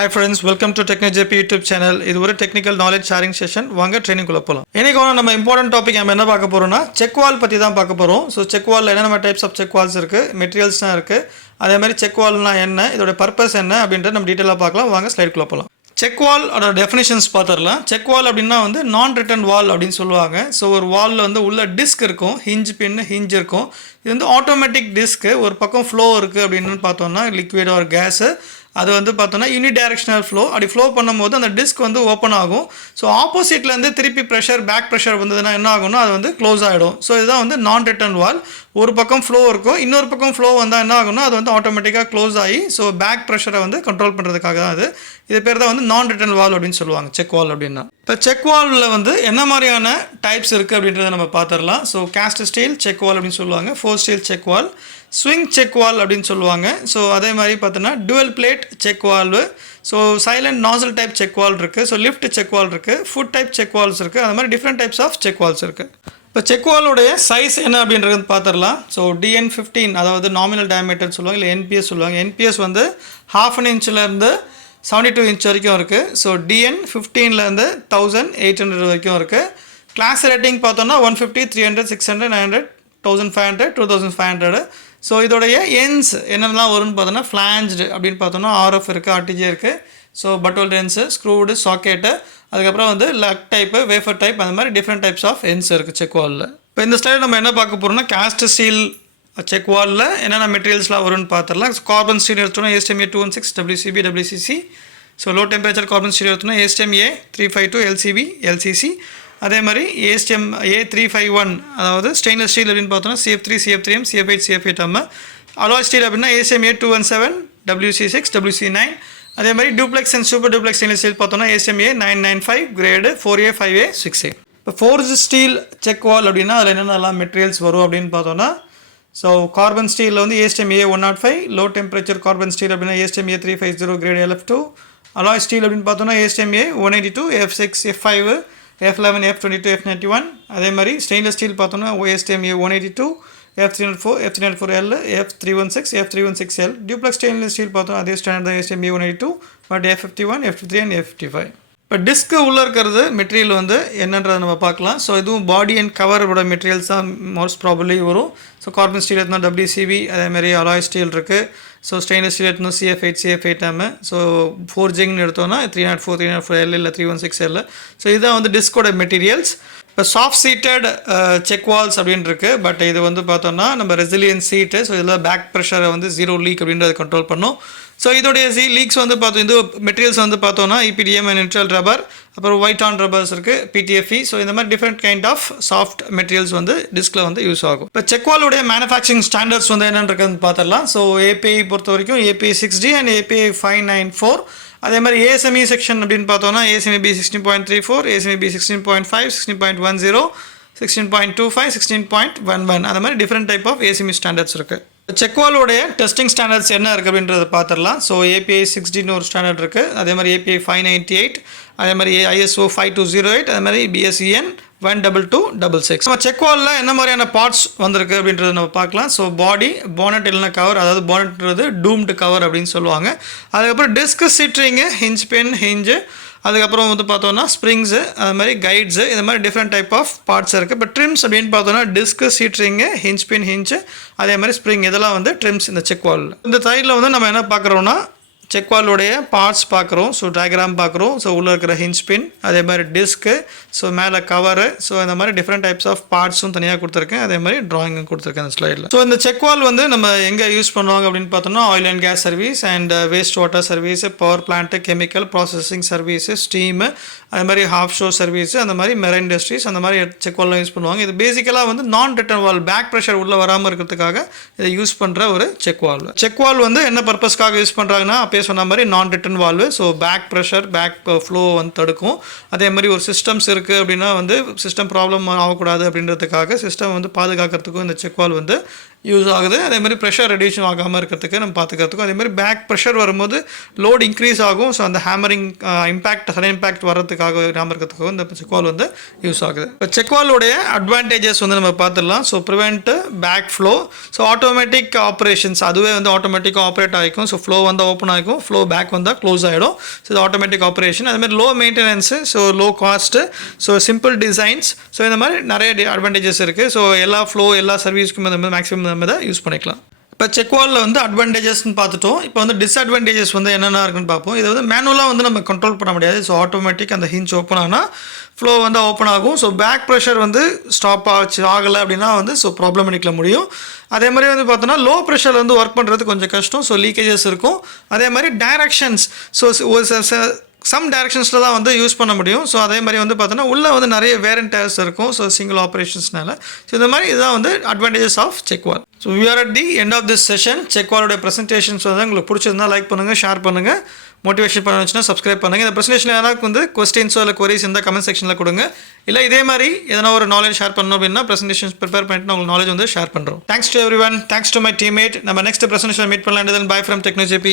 Hi friends, welcome to TechKnowJP YouTube channel. இது ஒரு technical knowledge sharing session. வாங்க training குள்ள போலாம். இன்னைக்கு நம்ம இம்பார்ட்டன்ட் டாபிக் நம்ம என்ன பார்க்க போறோம்னா செக் வால் பத்தி தான் பார்க்க போறோம். சோ செக் வால்ல என்னென்ன டைப்ஸ் ஆஃப் செக் வால்ஸ் இருக்கு, மெட்டீரியல்ஸ்லாம் இருக்கு. அதே மாதிரி செக் வால்னா என்ன, இதோட பர்பஸ் என்ன அப்படின்றத நம்ம டீடைலா பார்க்கலாம். வாங்க ஸ்லைட் குள்ள போலாம். செக் வால் அதோட டெஃபினிஷன்ஸ் பார்த்துடலாம். செக் வால் அப்படின்னா வந்து நான் ரிட்டர்ன் வால் அப்படின்னு சொல்லுவாங்க. ஸோ ஒரு வாலில் வந்து உள்ள டிஸ்க் இருக்கும், ஹிஞ்ச் பின் ஹிஞ்ச் இருக்கும். இது வந்து ஆட்டோமேட்டிக் டிஸ்க்கு. ஒரு பக்கம் ஃப்ளோ இருக்குது அப்படின்னு பார்த்தோம்னா லிக்விட் ஆர் கேஸு, அது வந்து பார்த்தோன்னா யூனிடைரக்ஷனல் ஃப்ளோ. அப்படி ஃப்ளோ பண்ணும்போது அந்த டிஸ்க் வந்து ஓப்பன் ஆகும். ஸோ ஆப்போசிட்லேருந்து திருப்பி ப்ரெஷர் பேக் ப்ரெஷர் வந்ததுன்னா என்ன ஆகும்னா அது வந்து க்ளோஸ் ஆகிடும். ஸோ இதுதான் வந்து நான் ரிட்டர்ன் வால். ஒரு பக்கம் ஃப்ளோ இருக்கும், இன்னொரு பக்கம் ஃப்ளோ வந்தால் என்ன ஆகும்னா அது வந்து ஆட்டோமேட்டிக்காக க்ளோஸ் ஆகி ஸோ பேக் ப்ரெஷரை வந்து கண்ட்ரோல் பண்ணுறதுக்காக தான் அது. இது பேர் தான் வந்து நான் ரிட்டர்ன் வால் அப்படின்னு சொல்லுவாங்க, செக் வால் அப்படின்னா. இப்போ செக் வால்வில் வந்து என்ன மாதிரியான டைப்ஸ் இருக்குது அப்படின்றத நம்ம பார்த்துடலாம். So cast steel check valve அப்படின்னு சொல்லுவாங்க, forged steel check valve, swing check valve அப்படின்னு சொல்லுவாங்க. ஸோ அதே மாதிரி பார்த்தோன்னா dual plate check valve, so silent nozzle type check valve இருக்குது, ஸோ லிஃப்ட் செக் வால் இருக்குது, ஃபுட் டைப் செக் வால்ஸ் இருக்குது. அது மாதிரி different types of check valves இருக்குது. இப்போ செக் வாலோடைய சைஸ் என்ன அப்படின்றது பார்த்துடலாம். ஸோ DN15 அதாவது நாமினல் டயமீட்டர் சொல்லுவாங்க, இல்லை NPS சொல்லுவாங்க. NPS வந்து 1/2 இன்ச்சிலேருந்து 72 இன்ச் வரைக்கும் இருக்குது. ஸோ DN15லேருந்து 1800 வரைக்கும் இருக்குது. கிளாஸ் ரேட்டிங் பார்த்தோன்னா 150, 300, 600, 900, 1500, 2500. ஸோ இதோடைய எண்ட்ஸ் என்னென்னலாம் வரும்னு பார்த்தோன்னா ஃப்ளான்ஜ்டு அப்படின்னு பார்த்தோன்னா RF இருக்குது, RTG இருக்குது. ஸோ பட்டோல் எண்ட்ஸு, ஸ்க்ரூடு, சாக்கெட்டு, அதுக்கப்புறம் வந்து லக் டைப்பு, வேஃபர் டைப், அந்த மாதிரி டிஃப்ரெண்ட் டைப்ஸ் ஆஃப் எண்ட்ஸ் இருக்குது செக் வாலில். இப்போ இந்த ஸ்டைல் நம்ம என்ன பார்க்க போகிறோம்னா கேஸ்ட் ஸ்டீல் செக் வாலில் என்னென்ன மெட்டீரியல்ஸ்லாம் வரும்னு பார்த்துடலாம். கார்பன் ஸ்டீல் எடுத்தோம்னா ASME 216 WCB WCC. So low temperature carbon steel எடுத்தோம்னா ASME 352 LCB LCC. அதே மாதிரி ASTM A351 அதாவது ஸ்டெயின்லெஸ் ஸ்டீல் அப்படின்னு பார்த்தோன்னா CF3 CF3M CF8 CF8M. Alloy steel அப்படின்னா ASME 217 WC6 WC9. அதே மாதிரி duplex and super duplex stainless steel பார்த்தோன்னா ASME 995 grade 4A 5A 6A. இப்போ ஃபோர்ஜ் ஸ்டீல் செக் வால் அப்படின்னா அதில் என்னென்னலாம் மெட்டீரியல்ஸ் வரும் அப்படின்னு பார்த்தோன்னா ஸோ கார்பன் ஸ்டீலில் வந்து ASME 105 low temperature carbon steel அப்படின்னா ASME 350 grade LF2. Alloy steel அப்படின்னு பார்த்தோன்னா ASME 182 F6 F5 F11 F22 F91. அதே மாதிரி ஸ்டெயின்லெஸ் ஸ்டீல் பார்த்தோன்னா ASME 182 F304 F304L F316 F316L. Duplex stainless steel பார்த்தோன்னா அதே ஸ்டாண்டர்ட் தான் ASME 182 but F51 F53 and F55. இப்போ டிஸ்க்கு உள்ளே இருக்கிறது மெட்டீரியல் வந்து என்னன்றதை நம்ம பார்க்கலாம். ஸோ இதுவும் பாடி அண்ட் கவரோட மெட்டீரியல்ஸ் தான் மோஸ்ட் ப்ராபப்ளி வரும். ஸோ கார்பன் ஸ்டீல் எடுத்தோம்னா WCB, அதேமாதிரி அலாய் ஸ்டீல் இருக்குது. ஸோ ஸ்டெயின்லெஸ் ஸ்டீல் எடுத்தோம்னா CF8 CF8M. ஸோ ஃபோர்ஜிங்னு எடுத்தோம்னா 304 304L இல்லை 316L. ஸோ இதுதான் வந்து டிஸ்கோட மெட்டீரியல்ஸ். இப்போ சாஃப்ட் சீட்டட் செக் வால்ஸ் அப்படின்னு இருக்குது. பட் இது வந்து பார்த்தோம்னா நம்ம ரெசிலியன்ஸ் சீட்டு. ஸோ இதில் பேக் ப்ரெஷரை வந்து 0 லீக் அப்படின்றத கண்ட்ரோல் பண்ணும். ஸோ இதோடைய லீக்ஸ் வந்து பார்த்தோம், இது மெட்டீரியல்ஸ் வந்து பார்த்தோன்னா EPDM அண்ட் நியூட்ரல் ரப்பர், அப்புறம் ஒயிட் ஆன் ரப்பர்ஸ் இருக்குது, PTFE. ஸோ இந்த மாதிரி different kind of soft materials வந்து டிஸ்கில் வந்து யூஸ் ஆகும். இப்போ செக் வாலுடைய மேனுஃபேக்சரிங் ஸ்டாண்டர்ட்ஸ் வந்து என்னன்றதுன்னு பார்த்துடலாம். ஸோ API பொறுத்த வரைக்கும் API 6D அண்ட் API 594. அதே மாதிரி ASME செக்ஷன் அப்படின்னு பார்த்தோன்னா ASME B 16.34, ASME B 16.5, 16.10, 16.25, 16.11. அந்த மாதிரி different type of ASME standards இருக்குது. செக் வாலோடைய டெஸ்டிங் ஸ்டாண்டர்ட்ஸ் என்ன இருக்குது அப்படின்றத பார்த்துடலாம். ஸோ API 6Dன்னு ஒரு ஸ்டாண்டர்ட் இருக்குது. அதே மாதிரி API 598, அதே மாதிரி ISO 5208, அதே மாதிரி BSEN 12266. நம்ம செக் வாலில் என்ன மாதிரியான பார்ட்ஸ் வந்திருக்கு அப்படின்றத நம்ம பார்க்கலாம். ஸோ பாடி, பானட் இல்லைனா கவர், அதாவது பானட்ன்றது டூம்டு கவர் அப்படின்னு சொல்லுவாங்க. அதுக்கப்புறம் டிஸ்க் சீட்ரிங்கு, ஹிஞ்ச் பின் ஹிஞ்சு, அதுக்கப்புறம் வந்து பார்த்தோன்னா ஸ்ப்ரிங்ஸு, அது மாதிரி கைட்ஸு, இந்த மாதிரி டிஃப்ரெண்ட் டைப் ஆஃப் பார்ட்ஸ் இருக்குது. இப்போ ட்ரிம்ஸ் அப்படின்னு பார்த்தோன்னா டிஸ்க்கு சீட்ரிங்கு, ஹிஞ்ச் பின் ஹிஞ்சு, அதே மாதிரி ஸ்ப்ரிங், இதெல்லாம் வந்து ட்ரிம்ஸ் இந்த செக் வாலில். இந்த சைடில் வந்து நம்ம என்ன பார்க்குறோன்னா செக் வாலுடைய பார்ட்ஸ் பார்க்குறோம். ஸோ டயக்ராம் பார்க்குறோம். ஸோ உள்ளே இருக்கிற ஹிஞ்ச் பின், அதே மாதிரி டிஸ்க்கு, ஸோ மேலே கவரு, ஸோ இந்த மாதிரி டிஃப்ரெண்ட் டைப்ஸ் ஆஃப் பார்ட்ஸும் தனியாக கொடுத்துருக்கேன். அதே மாதிரி ட்ராயிங்கும் கொடுத்துருக்கேன் அந்த ஸ்லைடில். ஸோ இந்த செக் வால் வந்து நம்ம எங்கே யூஸ் பண்ணுவாங்க அப்படின்னு பார்த்தோம்னா oil and gas service and waste water service, power plant, chemical processing service, steam, அது மாதிரி ஹாஃப் ஷோர் சர்வீஸு, அந்த மாதிரி மெரைன் இண்டஸ்ட்ரீஸ், அந்த மாதிரி செக் வால்லாம் யூஸ் பண்ணுவாங்க. இது பேசிக்கலாக வந்து நான் ரிட்டர்ன் வால், பேக் ப்ரெஷர் உள்ளே வராமல் இருக்கிறதுக்காக இதை யூஸ் பண்ணுற ஒரு செக் வால். செக் வால் வந்து என்ன பர்பஸ்க்காக யூஸ் பண்ணுறாங்கன்னா சொன்ன மாதிரி நான் return valve. So back pressure, back flow வந்து தடுக்கும். அதே மாதிரி ஒரு சிஸ்டம்ஸ் இருக்குது அப்படின்னா வந்து சிஸ்டம் ப்ராப்ளம் ஆகக்கூடாது அப்படின்றதுக்காக, சிஸ்டம் வந்து பாதுகாக்கிறதுக்கும் இந்த செக் வால் வந்து யூஸ் ஆகுது. அதே மாதிரி ப்ரெஷர் ரெடியூஷன் ஆகாமல் இருக்கிறதுக்கு நம்ம பார்த்துக்கிறதுக்கும், அதே மாதிரி பேக் ப்ரெஷர் வரும்போது லோட் இன்க்ரீஸ் ஆகும். ஸோ அந்த ஹேமரிங் இம்பாக்ட் சடன் இம்பாக்ட் வர்றதுக்காக இல்லாமல் இருக்கிறதுக்காக இந்த செக் வால் வந்து யூஸ் ஆகுது. இப்போ செக் வாலோடைய அட்வான்டேஜஸ் வந்து நம்ம பார்த்துடலாம். So prevent back flow. So automatic operations அதுவே வந்து ஆட்டோமேட்டிக்காக ஆப்ரேட் ஆகிக்கும். ஸோ ஃப்ளோ வந்து ஓப்பன் ஆகிக்கும், ஃப்ளோ பேக் வந்தால் க்ளோஸ் ஆகிடும். ஸோ இது ஆட்டோமேட்டிக் ஆப்ரேஷன். அதே மாதிரி low maintenance, so low cost, so simple designs. So இந்த மாதிரி நிறைய அட்வான்டேஜஸ் இருக்குது. ஸோ எல்லா ஃப்ளோ எல்லா சர்வீஸ்க்கும் இந்த மாதிரி மேக்ஸிமம் நம்ம இதை யூஸ் பண்ணிக்கலாம். இப்போ செக் வாலில் வந்து அட்வான்டேஜஸ்ன்னு பார்த்துட்டோம். இப்போ வந்து டிஸ்அட்வான்டேஜஸ் வந்து என்னென்ன இருக்குன்னு பார்ப்போம். இதை வந்து மேனுவலாக வந்து நம்ம கண்ட்ரோல் பண்ண முடியாது. ஸோ ஆட்டோமேட்டிக் அந்த ஹிஞ்ச் ஓப்பன் ஆனால் ஃப்ளோ வந்து ஓப்பன் ஆகும். ஸோ பேக் ப்ரெஷர் வந்து ஸ்டாப் ஆகலை அப்படின்னா வந்து ஸோ ப்ராப்ளமேட்டிக்கில் முடியும். அதே மாதிரி வந்து பார்த்தோன்னா லோ ப்ரெஷர் வந்து ஒர்க் பண்ணுறது கொஞ்சம் கஷ்டம். ஸோ லீக்கேஜஸ் இருக்கும். அதே மாதிரி டைரக்ஷன்ஸ், ஸோ சம் டைரக்ஷன்ஸில் தான் வந்து யூஸ் பண்ண முடியும். ஸோ அதே மாதிரி வந்து பார்த்தோன்னா உள்ளே வந்து நிறைய வேர் அண்ட் டயர்ஸ் இருக்கும். ஸோ சிங்கிள் ஆப்ரேஷன்ஸ்னால ஸோ இந்த மாதிரி இதுதான் வந்து advantages of check valve. So we are at the end of this session. Check வாலோட ப்ரெசன்டேஷன்ஸ் வந்து உங்களுக்கு பிடிச்சிருந்தா லைக் பண்ணுங்கள், ஷேர் பண்ணுங்கள், மோட்டிவேஷன் பண்ண வச்சுன்னா சப்ஸ்கிரைப் பண்ணுங்கள். இந்த ப்ரெசன்டேஷன் யாராவது வந்து கொஸ்டின்ஸோ இல்லை கொரிஸ் இந்த கமெண்ட் செக்ஷனில் கொடுங்க. இல்லை இதே மாதிரி எதனா ஒரு நாலேஜ் ஷேர் பண்ணணும் அப்படின்னா ப்ரெசன்டேஷன்ஸ் ப்ரிப்பேர் பண்ணிட்டு உங்களுக்கு நாலேஜ் வந்து ஷேர் பண்ணுறோம். Thanks to every one, thanks to my teammate. நம்ம நெக்ஸ்ட் ப்ரெசன்டேஷன் மீட் பண்ணலாம். By from TechKnowJP.